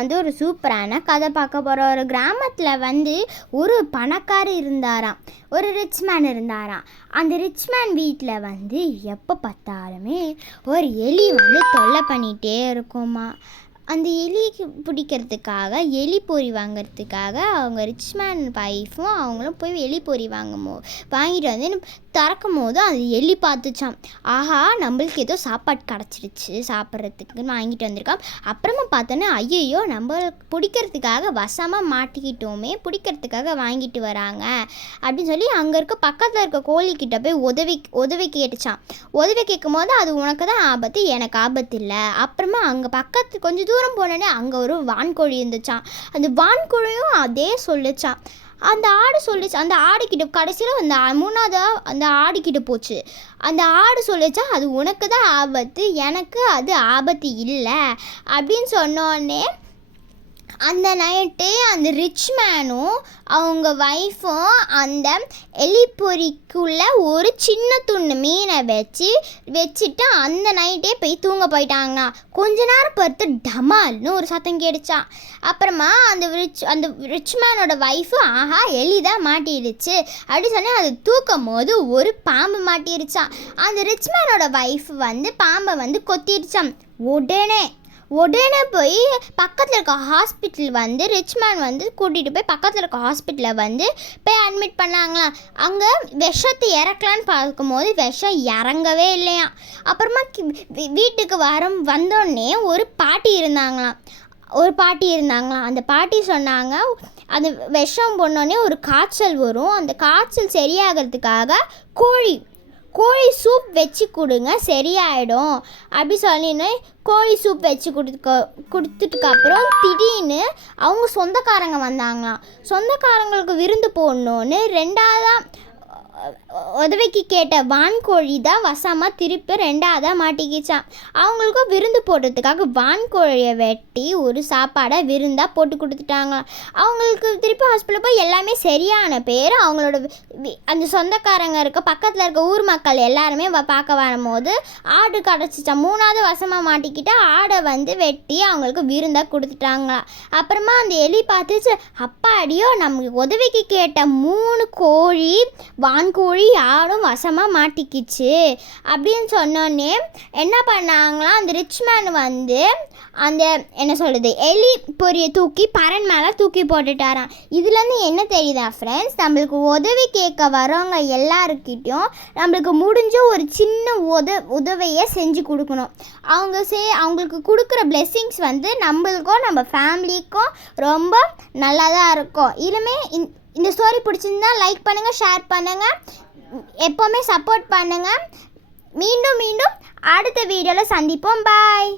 வந்து ஒரு சூப்பரான கதை பார்க்க போகிறோம். ஒரு கிராமத்தில் ஒரு பணக்காரர் இருந்தாராம், ஒரு ரிச் மேன் இருந்தாராம். அந்த ரிச் மேன் வீட்டில் எப்போ பார்த்தாலுமே ஒரு எலி தொல்லை பண்ணிகிட்டே இருக்குமா. அந்த எலிக்கு பிடிக்கிறதுக்காக எலி பொறி வாங்கிறதுக்காக அவங்க ரிச் மேன் ஒய்ஃபும் அவங்களும் போய் எலி பொறி வாங்கிட்டு திறக்கும் போது அந்த எலி பார்த்துச்சான். ஆஹா, நம்மளுக்கு ஏதோ சாப்பாடு கிடச்சிருச்சு சாப்பிட்றதுக்குன்னு வாங்கிட்டு வந்திருக்கோம். அப்புறமா பார்த்தோன்னே ஐயையோ, நம்ம பிடிக்கிறதுக்காக வசமாக மாட்டிக்கிட்டோமே, பிடிக்கிறதுக்காக வாங்கிட்டு வராங்க அப்படின்னு சொல்லி அங்கே பக்கத்தில் இருக்க கோழிக்கிட்ட போய் உதவி கேட்டுச்சான். உதவி கேட்கும் போது அது உனக்கு தான் ஆபத்து, எனக்கு ஆபத்து இல்லை. அப்புறமா அங்கே பக்கத்து கொஞ்சம் தூரம் போனோடனே அங்கே ஒரு வான்கோழி இருந்துச்சான். அந்த வான்கோழியும் அதே சொல்லிச்சான். அந்த ஆடு சொல்லிச்சு. அந்த ஆடுக்கிட்ட கடைசியில் அந்த ஆடுக்கிட்ட போச்சு. அந்த ஆடு சொல்லிச்சா அது உனக்கு தான் ஆபத்து, எனக்கு அது ஆபத்து இல்லை அப்படின்னு சொன்னோடனே அந்த நைட்டு அந்த ரிச் மேனும் அவங்க ஒய்ஃபும் அந்த எலிப்பொறிக்குள்ளே ஒரு சின்ன துண்டு மீனை வச்சுட்டு அந்த நைட்டே போய் தூங்க போயிட்டாங்கண்ணா. கொஞ்ச நேரம் பொறுத்து டமால்னு ஒரு சத்தம் கேட்டுச்சான். அப்புறமா அந்த ரிச் மேனோட ஒய்ஃபு ஆஹா, எலி தான் மாட்டிடுச்சு அப்படி சொன்னால் அது தூக்கும் போது ஒரு பாம்பு மாட்டிடுச்சான். அந்த ரிச் மேனோட ஒய்ஃபு பாம்பை கொத்திடுச்சான். உடனே போய் பக்கத்தில் இருக்க ஹாஸ்பிட்டல் ரிச் மேன் கூட்டிகிட்டு போய் பக்கத்தில் இருக்க ஹாஸ்பிட்டலில் போய் அட்மிட் பண்ணாங்களாம். அங்கே விஷத்தை இறக்கலான்னு பார்க்கும்போது விஷம் இறங்கவே இல்லையாம். அப்புறமா வீட்டுக்கு வந்தோடனே ஒரு பாட்டி இருந்தாங்களாம். அந்த பாட்டி சொன்னாங்க, அந்த விஷம் போனோடனே ஒரு காய்ச்சல் வரும், அந்த காய்ச்சல் சரியாகிறதுக்காக கோழி சூப் வச்சு கொடுங்க, சரியாயிடும் அப்படி சொல்லின்னு கோழி சூப் வச்சு கொடுத்துட்டுக்கப்புறம் திடீர்னு அவங்க சொந்தக்காரங்க வந்தாங்களாம். சொந்தக்காரங்களுக்கு விருந்து போடணுன்னு ரெண்டாவதாக உதவிக்கு கேட்ட வான்கோழி தான் வசமாக திருப்பி ரெண்டாவதாக மாட்டிக்கிச்சான். அவங்களுக்கும் விருந்து போடுறதுக்காக வான்கோழியை வெட்டி ஒரு சாப்பாடை விருந்தாக போட்டு கொடுத்துட்டாங்களாம். அவங்களுக்கு திருப்பி ஹாஸ்பிட்டலில் போய் எல்லாமே சரியான பேர். அவங்களோட அந்த சொந்தக்காரங்க பக்கத்தில் இருக்க ஊர் மக்கள் எல்லாருமே பார்க்க வரும்போது ஆடு கிடச்சிச்சான். மூணாவது வசமாக மாட்டிக்கிட்ட ஆடை வெட்டி அவங்களுக்கு விருந்தாக கொடுத்துட்டாங்களாம். அப்புறமா அந்த எலி பார்த்துச்சு, அப்பாடியோ, நமக்கு உதவிக்கு கேட்ட 3 கோழி வான்கோழி யாரும் வசமாக மாட்டிக்கிச்சு அப்படின்னு சொன்னோன்னே என்ன பண்ணாங்களாம், அந்த ரிச் மேன் அந்த என்ன சொல்கிறது எலி பொரியை தூக்கி பறன் மேலே தூக்கி போட்டுட்டாராம். இதுலேருந்து என்ன தெரியுதா ஃப்ரெண்ட்ஸ், நம்மளுக்கு உதவி கேட்க வரவங்க எல்லாருக்கிட்டையும் நம்மளுக்கு முடிஞ்ச ஒரு சின்ன உதவியை செஞ்சு கொடுக்கணும். அவங்களுக்கு கொடுக்குற பிளெஸ்ஸிங்ஸ் நம்மளுக்கும் நம்ம ஃபேமிலிக்கும் ரொம்ப நல்லா தான் இருக்கும். இனிமே இந்த ஸ்டோரி பிடிச்சிருந்தா லைக் பண்ணுங்கள், ஷேர் பண்ணுங்கள், எப்போவுமே சப்போர்ட் பண்ணுங்கள். மீண்டும் அடுத்த வீடியோவில் சந்திப்போம். பாய்.